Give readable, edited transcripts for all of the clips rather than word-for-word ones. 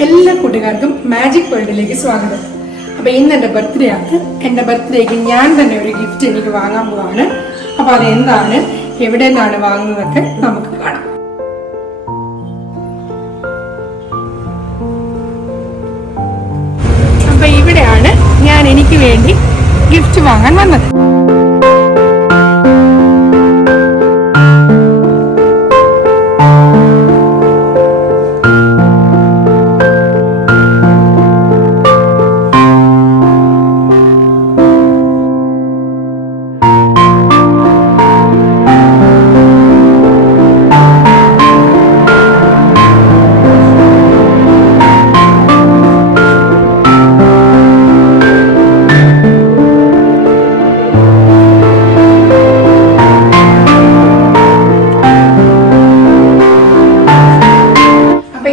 എല്ലാ കൂട്ടുകാർക്കും മാജിക് വേൾഡിലേക്ക് സ്വാഗതം. അപ്പൊ ഇന്ന് എന്റെ ബർത്ത്ഡേ ആണ്. എന്റെ ബർത്ത്ഡേക്ക് ഞാൻ തന്നെ ഒരു ഗിഫ്റ്റ് എനിക്ക് വാങ്ങാൻ പോവാണ്. അപ്പൊ അതെന്താണ്, എവിടെ നിന്നാണ് വാങ്ങുന്നതൊക്കെ നമുക്ക് കാണാം. അപ്പൊ ഇവിടെയാണ് ഞാൻ എനിക്ക് വേണ്ടി ഗിഫ്റ്റ് വാങ്ങാൻ വന്നത്.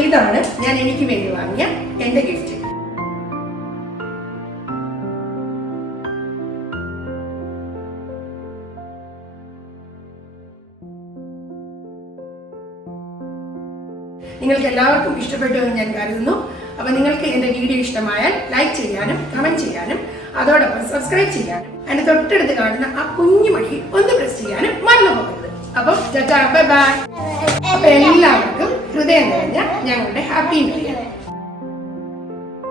ഇതാണ് ഞാൻ എനിക്ക് വേണ്ടി വാങ്ങിയ എന്റെ ഗിഫ്റ്റ്. നിങ്ങൾക്ക് എല്ലാവർക്കും ഇഷ്ടപ്പെട്ടു എന്ന് ഞാൻ കരുതുന്നു. അപ്പൊ നിങ്ങൾക്ക് എന്റെ വീഡിയോ ഇഷ്ടമായാൽ ലൈക്ക് ചെയ്യാനും കമന്റ് ചെയ്യാനും അതോടൊപ്പം സബ്സ്ക്രൈബ് ചെയ്യാനും അതിന്റെ തൊട്ടടുത്ത് കാണുന്ന ആ കുഞ്ഞു മണി ഒന്ന് പ്രസ് ചെയ്യാനും മറന്നു പോകരുത്. അപ്പൊ ബൈ ബൈ. അപ്പൊ എല്ലാവർക്കും ഹൃദയം നിറഞ്ഞ ഞങ്ങളുടെ ഹാപ്പി ന്യൂ ഇയർ.